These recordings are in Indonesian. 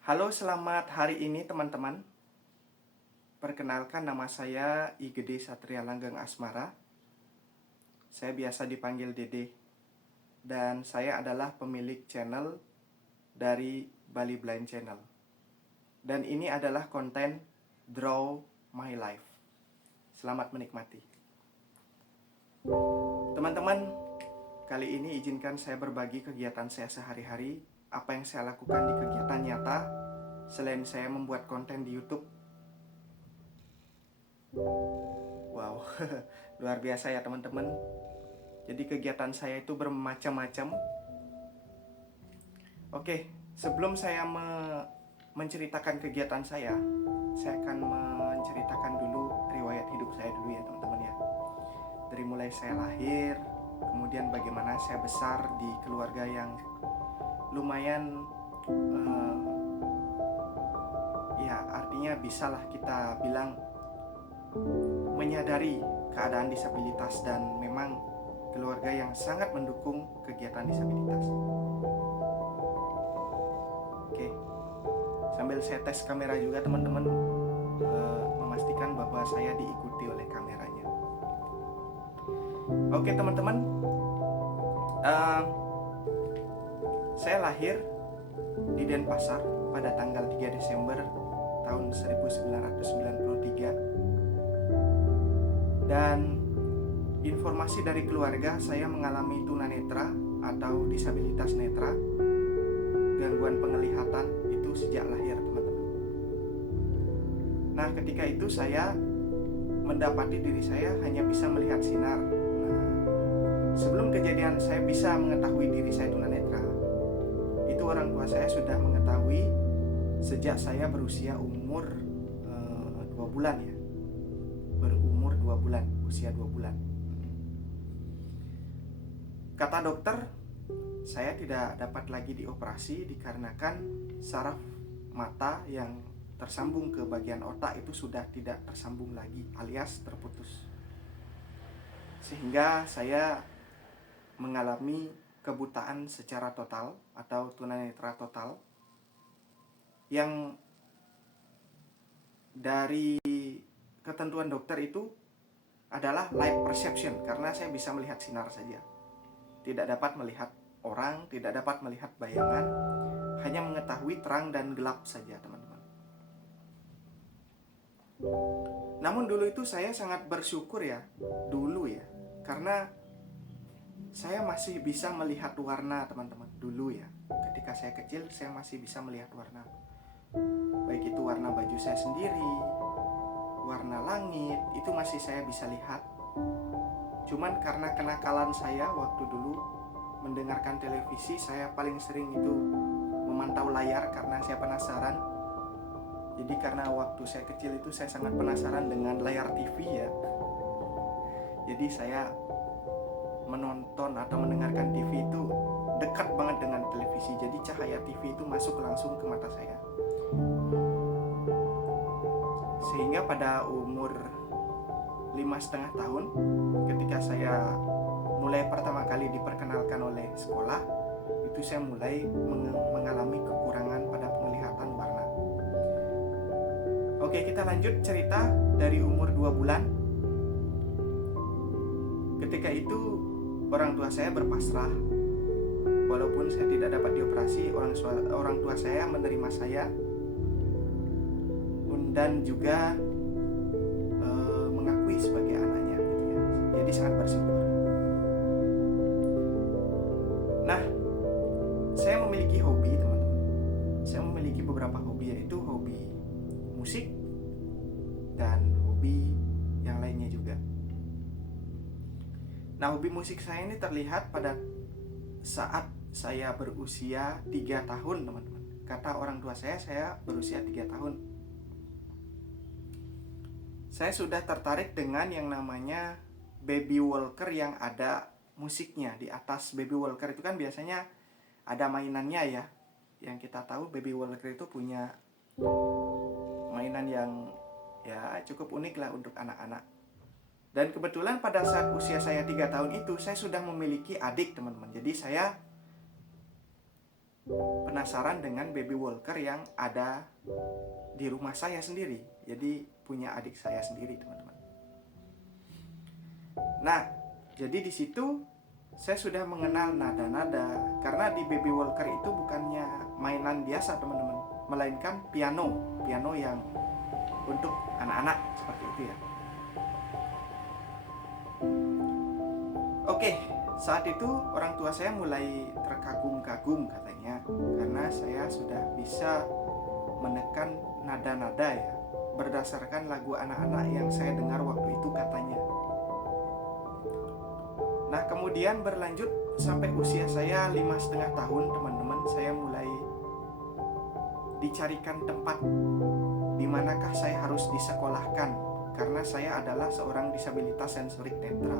Halo, selamat hari ini teman-teman. Perkenalkan, nama saya Igede Satria Langgeng Asmara. Saya biasa dipanggil Dede. Dan saya adalah pemilik channel dari Bali Blind Channel. Dan ini adalah konten Draw My Life. Selamat menikmati. Teman-teman, kali ini izinkan saya berbagi kegiatan saya sehari-hari, apa yang saya lakukan di kegiatan nyata selain saya membuat konten di YouTube. Wow, luar biasa ya teman-teman. Jadi kegiatan saya itu bermacam-macam. Oke, sebelum saya menceritakan kegiatan saya akan menceritakan dulu riwayat hidup saya dulu ya teman-teman ya. Dari mulai saya lahir, kemudian bagaimana saya besar di keluarga yang lumayan ya artinya bisalah kita bilang menyadari keadaan disabilitas, dan memang keluarga yang sangat mendukung kegiatan disabilitas. Oke, sambil saya tes kamera juga teman-teman, memastikan bahwa saya diikuti oleh kameranya. Oke teman-teman, saya lahir di Denpasar pada tanggal 3 Desember tahun 1993. Dan informasi dari keluarga, saya mengalami tunanetra atau disabilitas netra, gangguan penglihatan itu sejak lahir teman-teman. Nah, ketika itu saya mendapati diri saya hanya bisa melihat sinar. Nah, sebelum kejadian saya bisa mengetahui diri saya tunanetra, itu orang tua saya sudah mengetahui sejak saya berusia umur 2 bulan ya. Berumur 2 bulan, usia 2 bulan. Kata dokter, saya tidak dapat lagi dioperasi dikarenakan saraf mata yang tersambung ke bagian otak itu sudah tidak tersambung lagi, alias terputus. Sehingga saya mengalami kebutaan secara total atau tunanetra total, yang dari ketentuan dokter itu adalah light perception, karena saya bisa melihat sinar saja, tidak dapat melihat orang, tidak dapat melihat bayangan, hanya mengetahui terang dan gelap saja teman-teman. Namun dulu itu saya sangat bersyukur ya, dulu ya, karena saya masih bisa melihat warna teman-teman. Dulu ya, ketika saya kecil saya masih bisa melihat warna, baik itu warna baju saya sendiri, warna langit, itu masih saya bisa lihat. Cuman karena kenakalan saya waktu dulu mendengarkan televisi, saya paling sering itu memantau layar karena saya penasaran. Jadi karena waktu saya kecil itu saya sangat penasaran dengan layar TV ya. Jadi saya menonton atau mendengarkan TV itu dekat banget dengan televisi. Jadi cahaya TV itu masuk langsung ke mata saya. Sehingga pada umur 5,5 tahun, ketika saya mulai pertama kali diperkenalkan oleh sekolah, itu saya mulai mengalami kekurangan pada penglihatan warna. Oke, kita lanjut cerita dari umur 2 bulan. Ketika itu orang tua saya berpasrah. Walaupun saya tidak dapat dioperasi, orang tua saya menerima saya dan juga mengakui sebagai anaknya gitu ya. Jadi sangat bersyukur. Nah, saya memiliki hobi teman-teman. Saya memiliki beberapa hobi, yaitu hobi musik dan hobi yang lainnya juga. Nah, hobi musik saya ini terlihat pada saat saya berusia 3 tahun teman-teman. Kata orang tua saya berusia 3 tahun. Saya sudah tertarik dengan yang namanya baby walker yang ada musiknya. Di atas baby walker itu kan biasanya ada mainannya ya. Yang kita tahu baby walker itu punya mainan yang ya cukup unik lah untuk anak-anak. Dan kebetulan pada saat usia saya 3 tahun itu, saya sudah memiliki adik teman-teman. Jadi saya penasaran dengan baby walker yang ada di rumah saya sendiri. Jadi punya adik saya sendiri, teman-teman. Nah, jadi di situ saya sudah mengenal nada-nada, karena di baby walker itu bukannya mainan biasa, teman-teman, melainkan piano yang untuk anak-anak seperti itu ya. Oke, saat itu orang tua saya mulai terkagum-kagum katanya, karena saya sudah bisa menekan nada-nada ya, berdasarkan lagu anak-anak yang saya dengar waktu itu katanya. Nah, kemudian berlanjut sampai usia saya 5,5 tahun, teman-teman, saya mulai dicarikan tempat di manakah saya harus disekolahkan, karena saya adalah seorang disabilitas sensorik netra.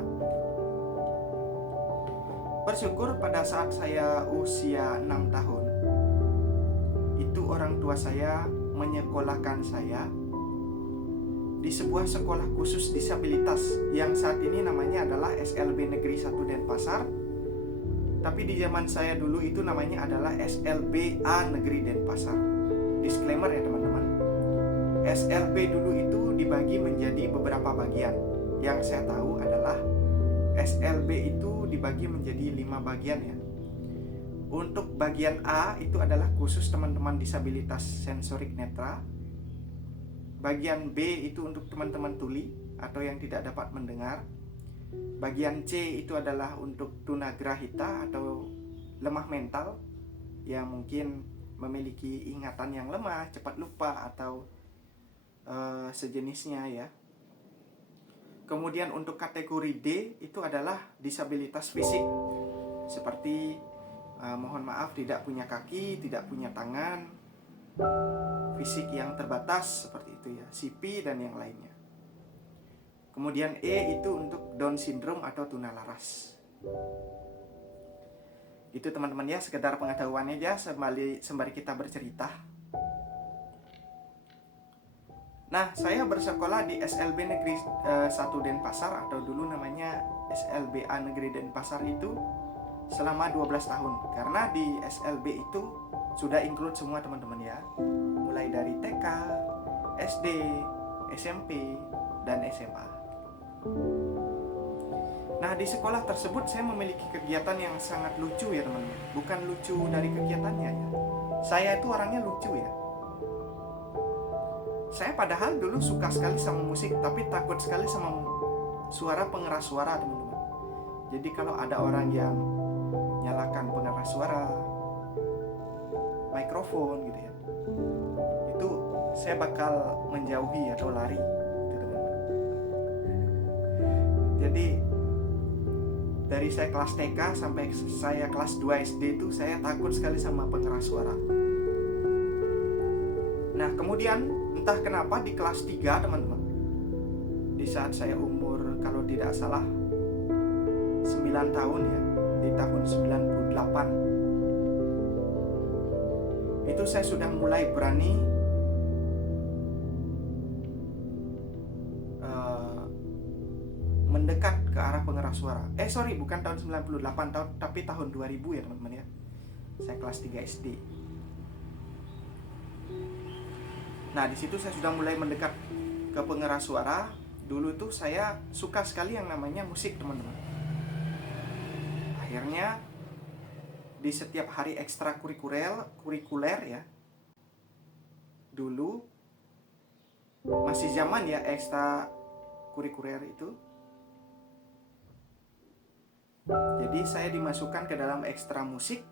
Bersyukur pada saat saya usia 6 tahun, itu orang tua saya menyekolahkan saya di sebuah sekolah khusus disabilitas yang saat ini namanya adalah SLB Negeri 1 Denpasar. Tapi di zaman saya dulu itu namanya adalah SLBA Negeri Denpasar. Disclaimer ya, teman-teman. SLB dulu itu dibagi menjadi beberapa bagian. Yang saya tahu adalah SLB itu dibagi menjadi 5 bagian ya. Untuk bagian A itu adalah khusus teman-teman disabilitas sensorik netra. Bagian B itu untuk teman-teman tuli atau yang tidak dapat mendengar. Bagian C itu adalah untuk tunagrahita atau lemah mental, yang mungkin memiliki ingatan yang lemah, cepat lupa atau sejenisnya ya. Kemudian untuk kategori D itu adalah disabilitas fisik, seperti mohon maaf tidak punya kaki, tidak punya tangan, fisik yang terbatas seperti itu ya, CP dan yang lainnya. Kemudian E itu untuk Down syndrome atau tunalaras. Itu teman-teman ya, sekedar pengetahuannya aja sembari kita bercerita. Nah, saya bersekolah di SLB Negeri 1 Denpasar atau dulu namanya SLBA Negeri Denpasar itu selama 12 tahun. Karena di SLB itu sudah include semua, teman-teman ya. Mulai dari TK, SD, SMP, dan SMA. Nah, di sekolah tersebut saya memiliki kegiatan yang sangat lucu ya, teman-teman. Bukan lucu dari kegiatannya ya. Saya itu orangnya lucu ya. Saya padahal dulu suka sekali sama musik, tapi takut sekali sama suara pengeras suara, teman-teman. Jadi kalau ada orang yang nyalakan pengeras suara, mikrofon gitu ya, itu saya bakal menjauhi atau lari gitu, teman-teman. Jadi dari saya kelas TK sampai saya kelas 2 SD itu saya takut sekali sama pengeras suara. Nah, kemudian entah kenapa di kelas 3, teman-teman, di saat saya umur kalau tidak salah 9 tahun ya, di tahun 98, itu saya sudah mulai berani mendekat ke arah pengeras suara. Bukan tahun 98 tahun, tapi tahun 2000 ya, teman-teman ya. Saya kelas 3 SD. Nah, di situ saya sudah mulai mendekat ke pengeras suara. Dulu itu saya suka sekali yang namanya musik, teman-teman. Akhirnya di setiap hari ekstrakurikuler ya. Dulu masih zaman ya ekstrakurikuler itu. Jadi saya dimasukkan ke dalam ekstra musik.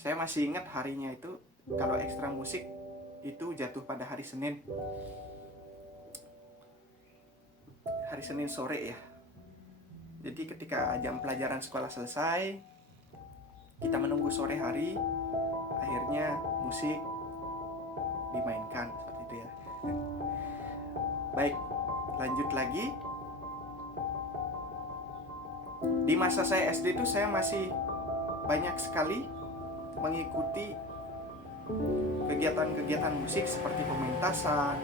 Saya masih ingat harinya itu, kalau ekstra musik itu jatuh pada hari Senin. Hari Senin sore ya. Jadi ketika jam pelajaran sekolah selesai, kita menunggu sore hari, akhirnya musik dimainkan seperti itu ya. Baik, lanjut lagi. Di masa saya SD itu saya masih banyak sekali mengikuti kegiatan-kegiatan musik seperti pementasan,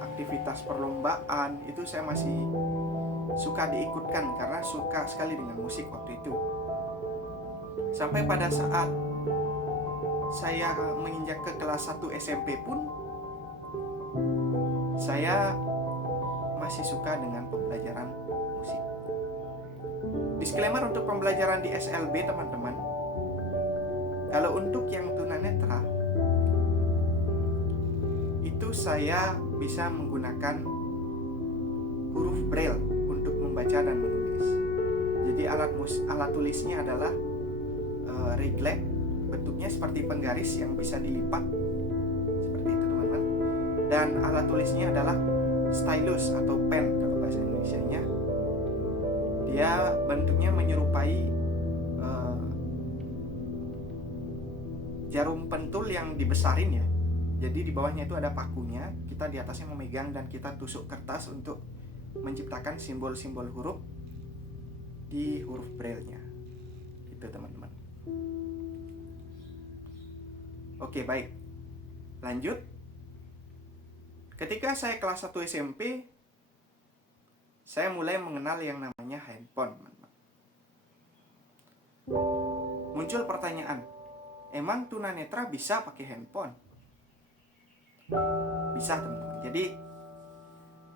aktivitas perlombaan. Itu saya masih suka diikutkan karena suka sekali dengan musik waktu itu. Sampai pada saat saya menginjak ke kelas 1 SMP pun saya masih suka dengan pembelajaran musik. Disclaimer untuk pembelajaran di SLB teman-teman. Kalau untuk yang tunanetra itu saya bisa menggunakan huruf braille untuk membaca dan menulis. Jadi alat tulisnya adalah reglette, bentuknya seperti penggaris yang bisa dilipat seperti itu teman-teman. Dan alat tulisnya adalah stylus atau pen kalau bahasa Indonesianya. Dia bentuknya menyerupai jarum pentul yang dibesarin ya. Jadi di bawahnya itu ada pakunya, kita di atasnya memegang dan kita tusuk kertas untuk menciptakan simbol-simbol huruf di huruf braille-nya. Gitu teman-teman. Oke, baik. Lanjut. Ketika saya kelas 1 SMP, saya mulai mengenal yang namanya handphone, teman-teman. Muncul pertanyaan, emang tunanetra bisa pakai handphone? Bisa teman-teman. Jadi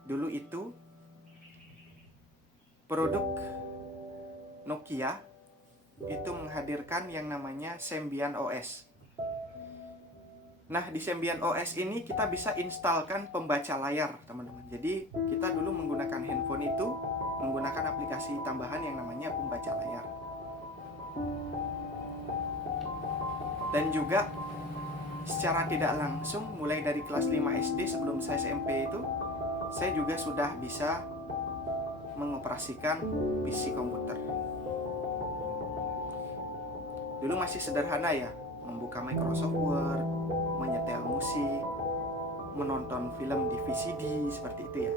dulu itu produk Nokia itu menghadirkan yang namanya Symbian OS. Nah, di Symbian OS ini kita bisa instalkan pembaca layar, teman-teman. Jadi kita dulu menggunakan handphone itu menggunakan aplikasi tambahan yang namanya pembaca layar. Dan juga secara tidak langsung mulai dari kelas 5 SD sebelum saya SMP itu saya juga sudah bisa mengoperasikan PC komputer. Dulu masih sederhana ya, membuka Microsoft Word, menyetel musik, menonton film di VCD seperti itu ya.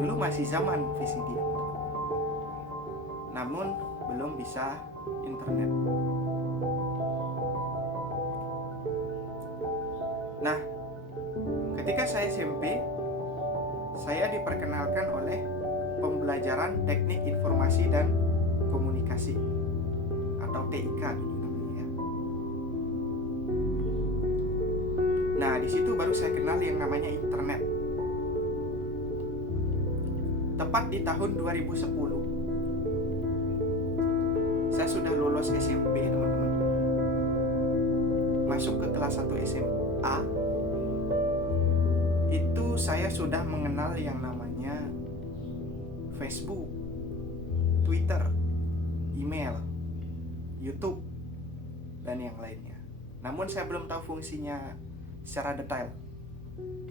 Dulu masih zaman VCD, namun belum bisa internet. Nah, ketika saya SMP, saya diperkenalkan oleh pembelajaran Teknik Informasi dan Komunikasi atau TIK gitu namanya ya. Nah, di situ baru saya kenal yang namanya internet. Tepat di tahun 2010, saya sudah lulus SMP, teman-teman. Masuk ke kelas 1 SMA, itu saya sudah mengenal yang namanya Facebook, Twitter, email, YouTube, dan yang lainnya. Namun saya belum tahu fungsinya secara detail.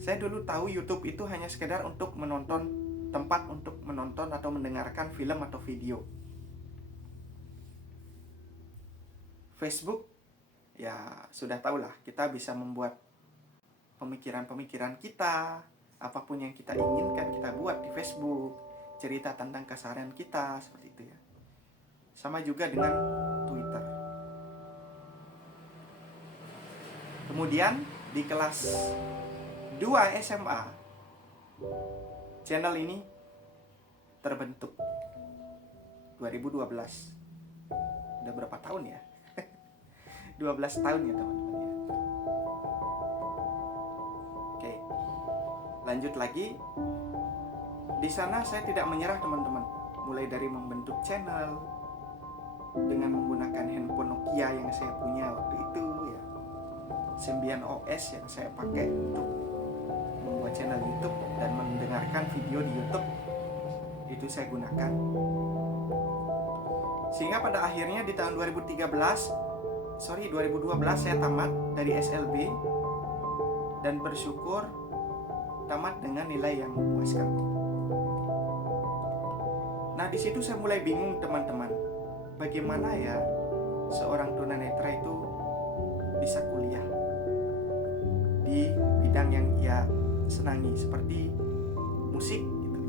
Saya dulu tahu YouTube itu hanya sekedar untuk menonton, tempat untuk menonton atau mendengarkan film atau video. Facebook, ya sudah tahulah, kita bisa membuat pemikiran-pemikiran kita, apapun yang kita inginkan kita buat di Facebook, cerita tentang keseharian kita, seperti itu ya. Sama juga dengan Twitter. Kemudian di kelas 2 SMA, channel ini terbentuk 2012. Udah berapa tahun ya? 12 tahun ya teman-teman ya. Oke, lanjut lagi. Di sana saya tidak menyerah teman-teman. Mulai dari membentuk channel dengan menggunakan handphone Nokia yang saya punya waktu itu ya, Symbian OS yang saya pakai untuk membuat channel YouTube dan mendengarkan video di YouTube, itu saya gunakan. Sehingga pada akhirnya di tahun 2012 saya tamat dari SLB dan bersyukur tamat dengan nilai yang memuaskan. Nah, di situ saya mulai bingung teman-teman, bagaimana ya seorang tunanetra itu bisa kuliah di bidang yang ia senangi seperti musik gitu.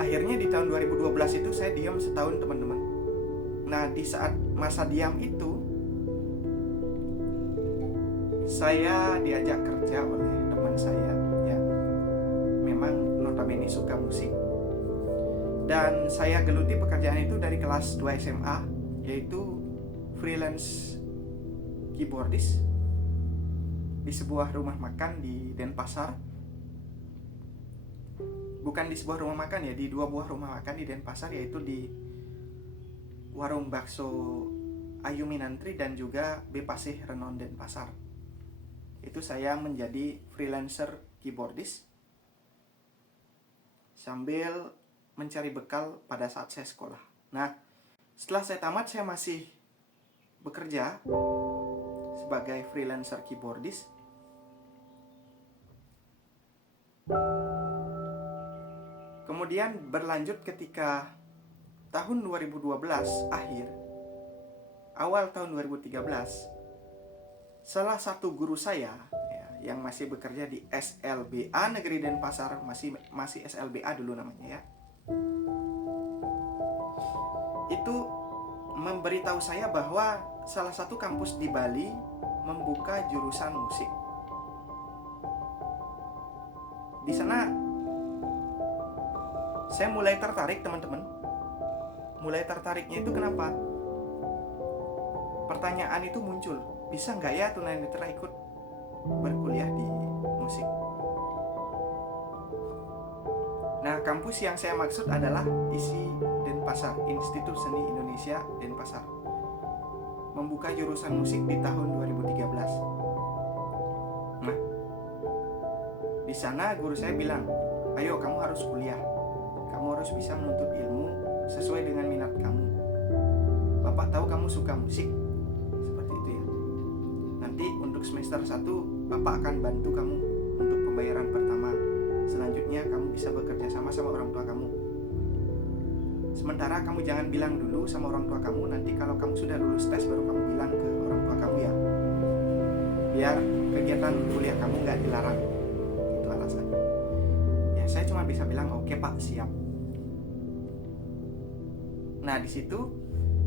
Akhirnya di tahun 2012 itu saya diam setahun teman-teman. Nah, di saat masa diam itu saya diajak kerja oleh teman saya yang memang notabene suka musik. Dan saya geluti pekerjaan itu dari kelas 2 SMA, yaitu freelance keyboardist di sebuah rumah makan di Denpasar. Bukan di sebuah rumah makan ya, di 2 buah rumah makan di Denpasar, yaitu di warung bakso Ayu Minantri dan juga Bepasih Renon Denpasar. Itu saya menjadi freelancer keyboardist sambil mencari bekal pada saat saya sekolah. Nah, setelah saya tamat, saya masih bekerja sebagai freelancer keyboardist. Kemudian berlanjut ketika tahun 2012 akhir, awal tahun 2013, salah satu guru saya ya, yang masih bekerja di SLBA Negeri Denpasar, masih SLBA dulu namanya ya, itu memberitahu saya bahwa salah satu kampus di Bali membuka jurusan musik. Di sana saya mulai tertarik, teman-teman. Mulai tertariknya itu kenapa? Pertanyaan itu muncul, bisa nggak ya tunanetra ikut berkuliah di musik? Nah, kampus yang saya maksud adalah ISI Denpasar, Institut Seni Indonesia Denpasar. Membuka jurusan musik di tahun 2013. Nah, di sana guru saya bilang, ayo kamu harus kuliah. Kamu harus bisa menuntut ilmu sesuai dengan minat kamu. Bapak tahu kamu suka musik. Seperti itu ya. Nanti untuk semester 1 Bapak akan bantu kamu untuk pembayaran pertama. Selanjutnya kamu bisa bekerja sama orang tua kamu. Sementara kamu jangan bilang dulu sama orang tua kamu, nanti kalau kamu sudah lulus tes baru kamu bilang ke orang tua kamu ya. Biar kegiatan kuliah kamu nggak dilarang. Itu alasannya. Ya saya cuma bisa bilang oke Pak, siap. Nah di situ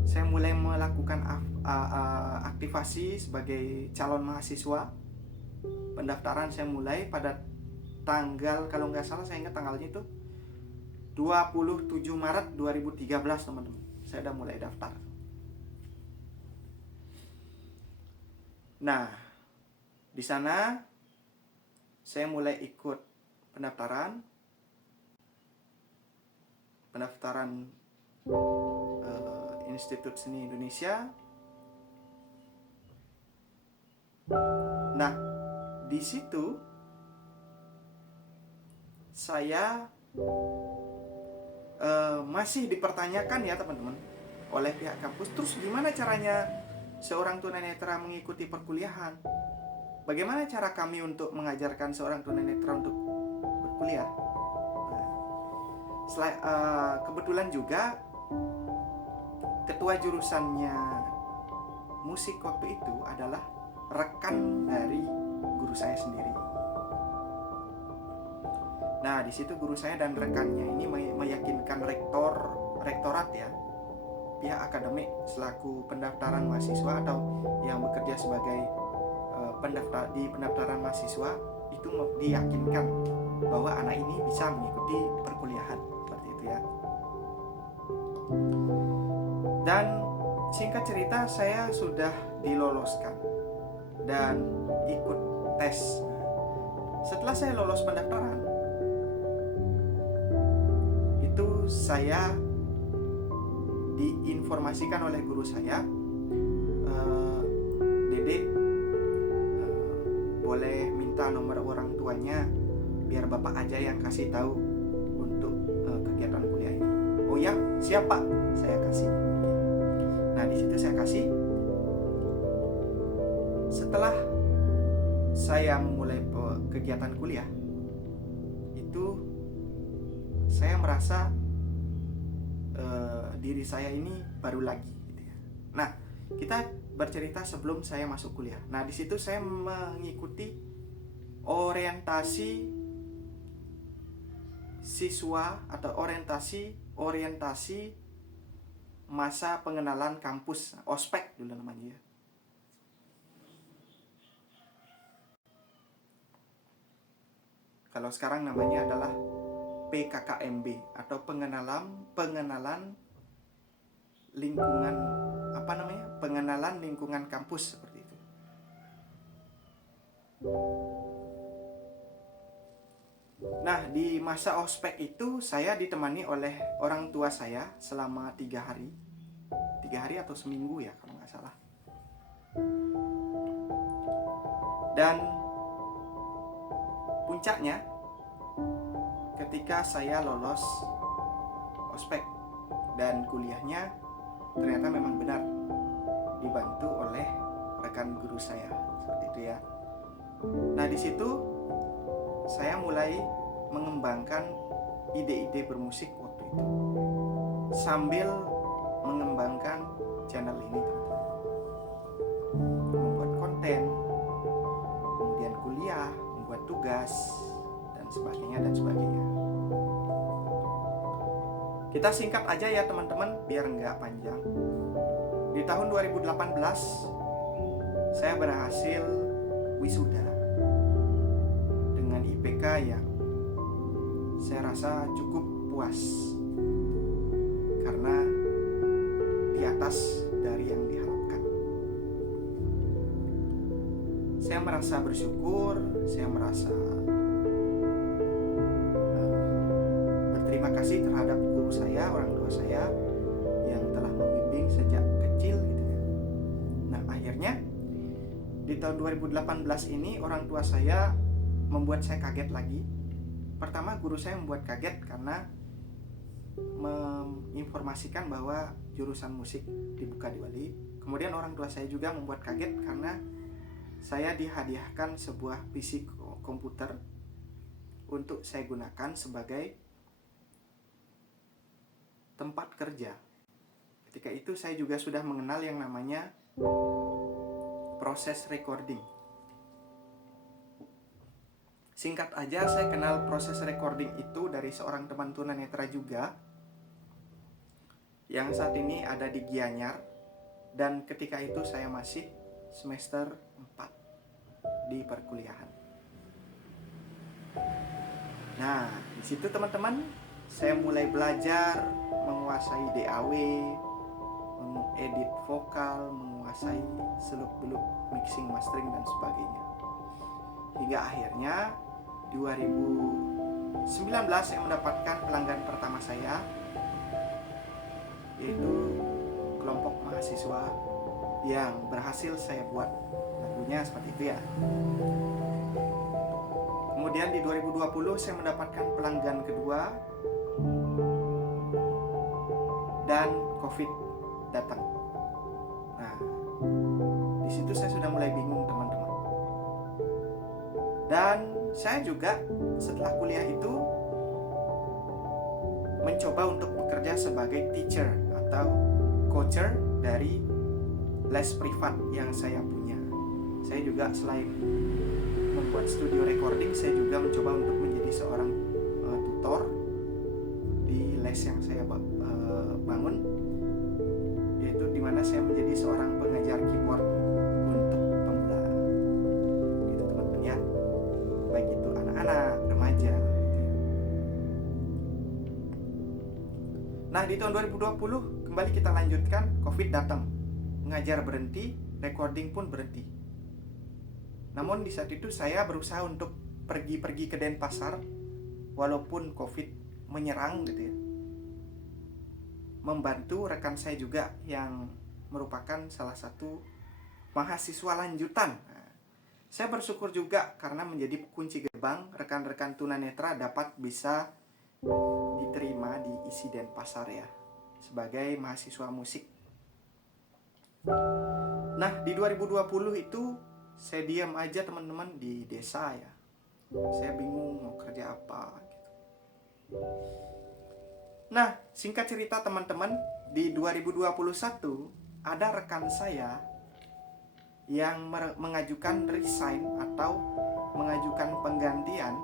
saya mulai melakukan aktivasi sebagai calon mahasiswa. Pendaftaran saya mulai pada tanggal, kalau nggak salah saya ingat tanggalnya itu 27 Maret 2013 teman-teman. Saya udah mulai daftar. Nah, di sana saya mulai ikut pendaftaran Institut Seni Indonesia. Nah, di situ saya masih dipertanyakan ya teman-teman oleh pihak kampus, terus gimana caranya seorang tunanetra mengikuti perkuliahan? Bagaimana cara kami untuk mengajarkan seorang tunanetra untuk berkuliah? Kebetulan juga ketua jurusannya musik waktu itu adalah rekan dari guru saya sendiri. Nah, di situ guru saya dan rekannya ini meyakinkan rektorat ya, pihak akademik selaku pendaftaran mahasiswa atau yang bekerja sebagai pendaftaran mahasiswa itu diyakinkan bahwa anak ini bisa mengikuti perkuliahan seperti itu ya. Dan singkat cerita saya sudah diloloskan dan ikut tes. Setelah saya lolos pendaftaran, itu saya diinformasikan oleh guru saya, Dede boleh minta nomor orang tuanya biar bapak aja yang kasih tahu untuk kegiatan kuliah ini. Oh ya, siap Pak, saya kasih. Nah di situ saya kasih. Setelah saya memulai kegiatan kuliah, itu saya merasa diri saya ini baru lagi gitu ya. Nah, kita bercerita sebelum saya masuk kuliah. Nah, di situ saya mengikuti orientasi siswa atau orientasi masa pengenalan kampus, ospek dulu namanya ya. Kalau sekarang namanya adalah PKKMB atau pengenalan lingkungan pengenalan lingkungan kampus seperti itu. Nah, di masa ospek itu saya ditemani oleh orang tua saya selama 3 hari. 3 hari atau seminggu ya kalau nggak salah. Dan puncaknya ketika saya lolos ospek dan kuliahnya ternyata memang benar dibantu oleh rekan guru saya seperti itu ya. Nah, di situ saya mulai mengembangkan ide-ide bermusik waktu itu sambil mengembangkan channel ini, membuat konten, kemudian kuliah, membuat tugas dan sebagainya dan sebagainya. Kita singkat aja ya teman-teman biar nggak panjang. Di tahun 2018 saya berhasil wisuda dengan IPK yang saya rasa cukup puas karena di atas dari yang diharapkan. Saya merasa bersyukur, saya merasa berterima kasih terhadap guru saya, orang tua saya yang telah membimbing sejak kecil gitu ya. Nah, akhirnya di tahun 2018 ini orang tua saya membuat saya kaget lagi. Pertama, guru saya membuat kaget karena menginformasikan bahwa jurusan musik dibuka di Bali. Kemudian orang tua saya juga membuat kaget karena saya dihadiahkan sebuah PC komputer untuk saya gunakan sebagai tempat kerja. Ketika itu saya juga sudah mengenal yang namanya proses recording. Singkat aja, saya kenal proses recording itu dari seorang teman tunanetra juga yang saat ini ada di Gianyar, dan ketika itu saya masih semester 4 di perkuliahan. Nah, di situ teman-teman saya mulai belajar menguasai DAW, mengedit vokal, menguasai seluk-beluk mixing, mastering dan sebagainya. Hingga akhirnya 2019 saya mendapatkan pelanggan pertama saya, yaitu kelompok mahasiswa yang berhasil saya buat lagunya seperti itu ya. Kemudian di 2020 saya mendapatkan pelanggan kedua dan COVID datang. Nah, di situ saya sudah mulai bingung teman-teman. Dan saya juga setelah kuliah itu mencoba untuk bekerja sebagai teacher atau coacher dari les privat yang saya punya. Saya juga selain membuat studio recording, saya juga mencoba untuk menjadi seorang tutor di les yang saya bangun, yaitu dimana saya menjadi seorang pengajar keyboard untuk pemula gitu teman-teman ya, baik itu anak-anak, remaja gitu. Nah, di tahun 2020 kembali kita lanjutkan, COVID datang, mengajar berhenti, recording pun berhenti. Namun di saat itu saya berusaha untuk pergi-pergi ke Denpasar walaupun COVID menyerang gitu ya, membantu rekan saya juga yang merupakan salah satu mahasiswa lanjutan. Nah, saya bersyukur juga karena menjadi kunci gerbang rekan-rekan tunanetra dapat bisa diterima di ISI Denpasar ya, sebagai mahasiswa musik. Nah, di 2020 itu saya diam aja teman-teman di desa ya. Saya bingung mau kerja apa gitu. Nah, singkat cerita teman-teman, di 2021 ada rekan saya yang mengajukan resign atau mengajukan penggantian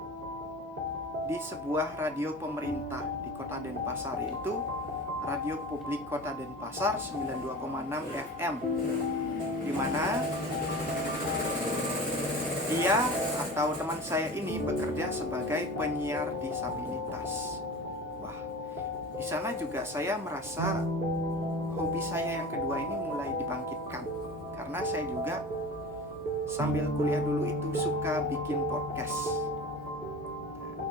di sebuah radio pemerintah di Kota Denpasar, yaitu Radio Publik Kota Denpasar 92,6 FM, di mana dia atau teman saya ini bekerja sebagai penyiar disabilitas. Wah, di sana juga saya merasa hobi saya yang kedua ini mulai dibangkitkan. saya juga sambil kuliah dulu itu suka bikin podcast.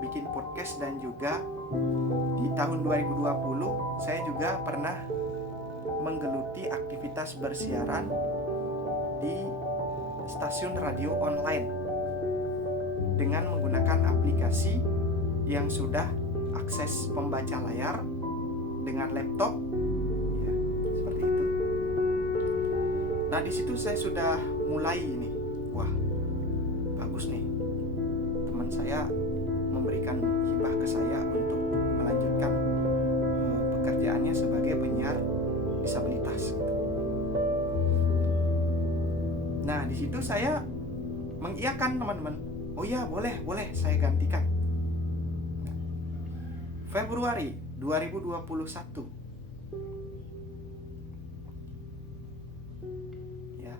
Bikin podcast dan juga di tahun 2020 saya juga pernah menggeluti aktivitas bersiaran di stasiun radio online dengan menggunakan aplikasi yang sudah akses pembaca layar dengan laptop, ya, seperti itu. Nah, di situ saya sudah mulai ini, wah, bagus nih, teman saya memberikan hibah ke saya untuk melanjutkan pekerjaannya sebagai penyiar disabilitas. Nah, di situ saya mengiyakan teman-teman. Oh ya, boleh, saya gantikan. Februari 2021. Ya.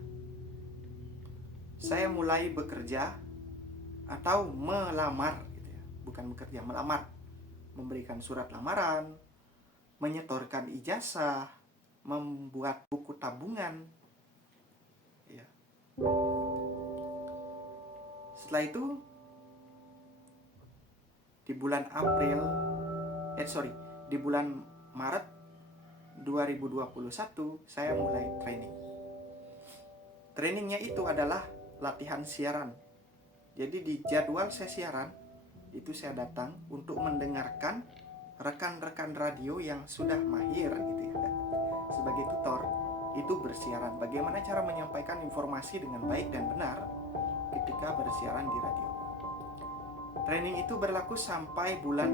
Saya mulai bekerja atau melamar gitu ya. Bukan bekerja, melamar. Memberikan surat lamaran, menyetorkan ijazah, membuat buku tabungan. Ya. Setelah itu di bulan di bulan Maret 2021 saya mulai training. Trainingnya itu adalah latihan siaran. Jadi di jadwal saya siaran itu saya datang untuk mendengarkan rekan-rekan radio yang sudah mahir gitu ya, sebagai tutor itu bersiaran, bagaimana cara menyampaikan informasi dengan baik dan benar ketika bersiaran di radio. Training itu berlaku sampai bulan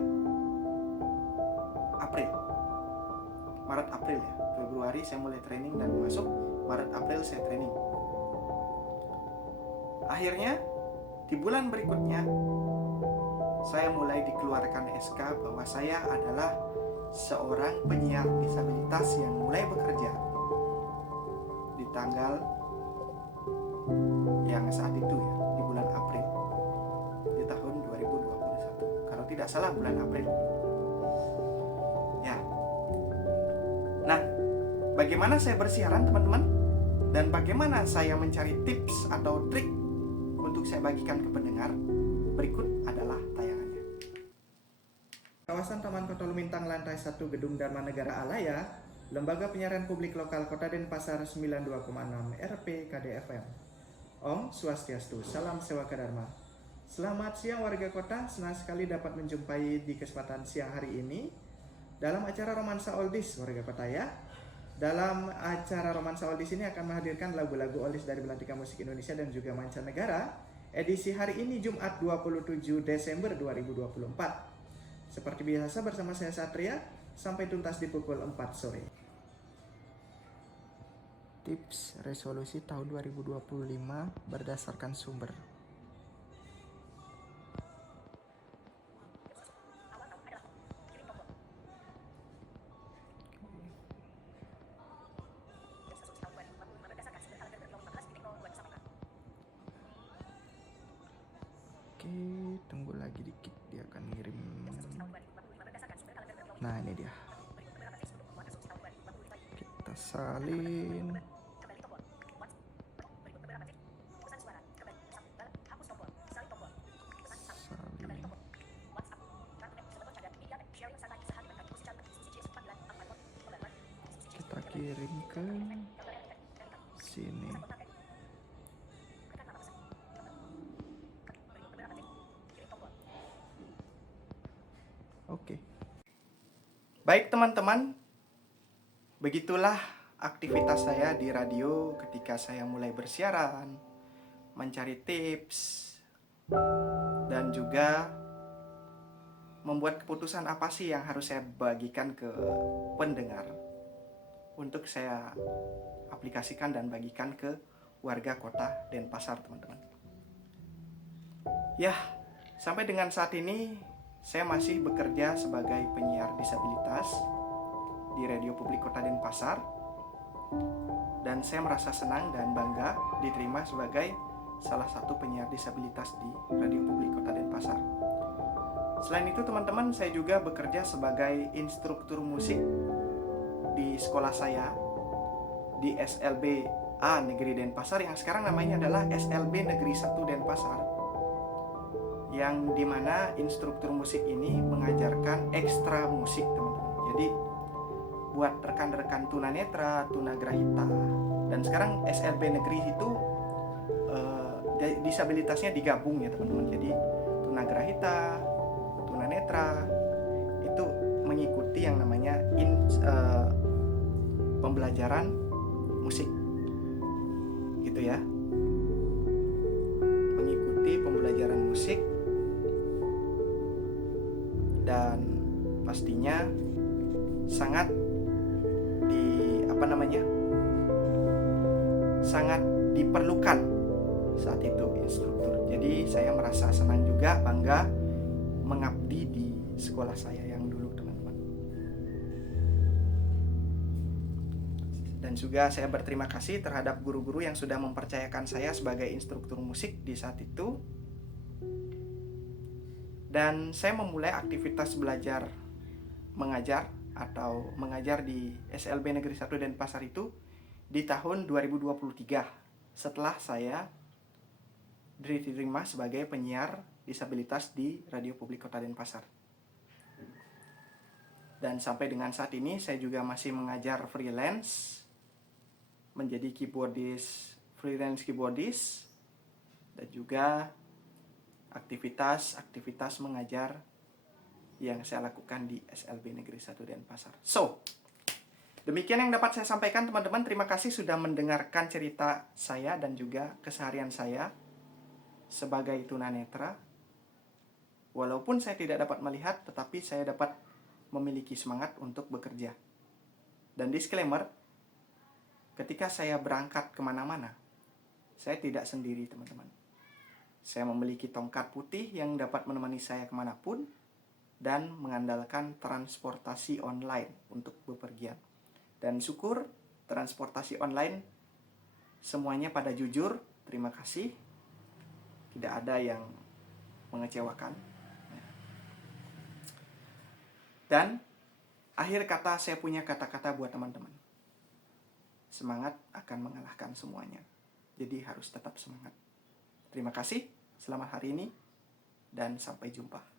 Maret April ya. Februari saya mulai training dan masuk, Maret April saya training. Akhirnya di bulan berikutnya saya mulai dikeluarkan SK bahwa saya adalah seorang penyiar disabilitas yang mulai bekerja di tanggal yang saat itu ya, di bulan April di tahun 2021. Kalau tidak salah bulan April. Ya. Nah, bagaimana saya bersiaran teman-teman? Dan bagaimana saya mencari tips atau trik untuk saya bagikan ke pendengar? Berikut adalah tayangannya. Kawasan Taman Kota Lumintang lantai 1 Gedung Dharma Negara Alaya, Lembaga Penyiaran Publik Lokal Kota Denpasar 92,6 RP KDFM. Om Swastiastu, salam sewa Dharma. Selamat siang warga kota, senang sekali dapat menjumpai di kesempatan siang hari ini dalam acara Romansa Oldies warga kota ya. Dalam acara Romansa Oldies ini akan menghadirkan lagu-lagu oldies dari belantika musik Indonesia dan juga mancanegara. Edisi hari ini Jumat 27 Desember 2024. Seperti biasa bersama saya Satria, sampai tuntas di pukul 4 sore. Tips resolusi tahun 2025 berdasarkan sumber. Oke, tunggu lagi dikit, dia akan ngirim. Nah, ini dia. Kita salin. Kita kirim ke sini. Oke. Baik teman-teman, begitulah aktivitas saya di radio ketika saya mulai bersiaran, mencari tips, dan juga membuat keputusan apa sih yang harus saya bagikan ke pendengar untuk saya aplikasikan dan bagikan ke warga kota Denpasar, teman-teman. Ya, sampai dengan saat ini saya masih bekerja sebagai penyiar disabilitas di Radio Publik Kota Denpasar, dan saya merasa senang dan bangga diterima sebagai salah satu penyiar disabilitas di Radio Publik Kota Denpasar. Selain itu teman-teman, saya juga bekerja sebagai instruktur musik di sekolah saya, di SLB A Negeri Denpasar yang sekarang namanya adalah SLB Negeri 1 Denpasar, yang dimana instruktur musik ini mengajarkan ekstra musik teman-teman. Jadi buat rekan-rekan tunanetra, tunagrahita, dan sekarang SLB Negeri itu disabilitasnya digabung ya teman-teman. Jadi tunagrahita, tunanetra itu mengikuti yang namanya pembelajaran musik gitu ya, mengikuti pembelajaran musik, dan pastinya sangat sangat diperlukan saat itu instruktur. Jadi saya merasa senang juga, bangga mengabdi di sekolah saya yang dulu teman-teman. Dan juga saya berterima kasih terhadap guru-guru yang sudah mempercayakan saya sebagai instruktur musik di saat itu. Dan saya memulai aktivitas belajar mengajar atau mengajar di SLB Negeri 1 Denpasar itu di tahun 2023 setelah saya diterima sebagai penyiar disabilitas di Radio Publik Kota Denpasar. Dan sampai dengan saat ini saya juga masih mengajar freelance, menjadi freelance keyboardist, dan juga aktivitas mengajar yang saya lakukan di SLB Negeri 1 Denpasar. So, demikian yang dapat saya sampaikan teman-teman. Terima kasih sudah mendengarkan cerita saya dan juga keseharian saya sebagai tunanetra. Walaupun saya tidak dapat melihat, tetapi saya dapat memiliki semangat untuk bekerja. Dan disclaimer, ketika saya berangkat kemana-mana, saya tidak sendiri teman-teman. Saya memiliki tongkat putih yang dapat menemani saya kemanapun, dan mengandalkan transportasi online untuk bepergian. Dan syukur transportasi online semuanya pada jujur, terima kasih. Tidak ada yang mengecewakan. Dan akhir kata, saya punya kata-kata buat teman-teman. Semangat akan mengalahkan semuanya. Jadi harus tetap semangat. Terima kasih, selamat hari ini, dan sampai jumpa.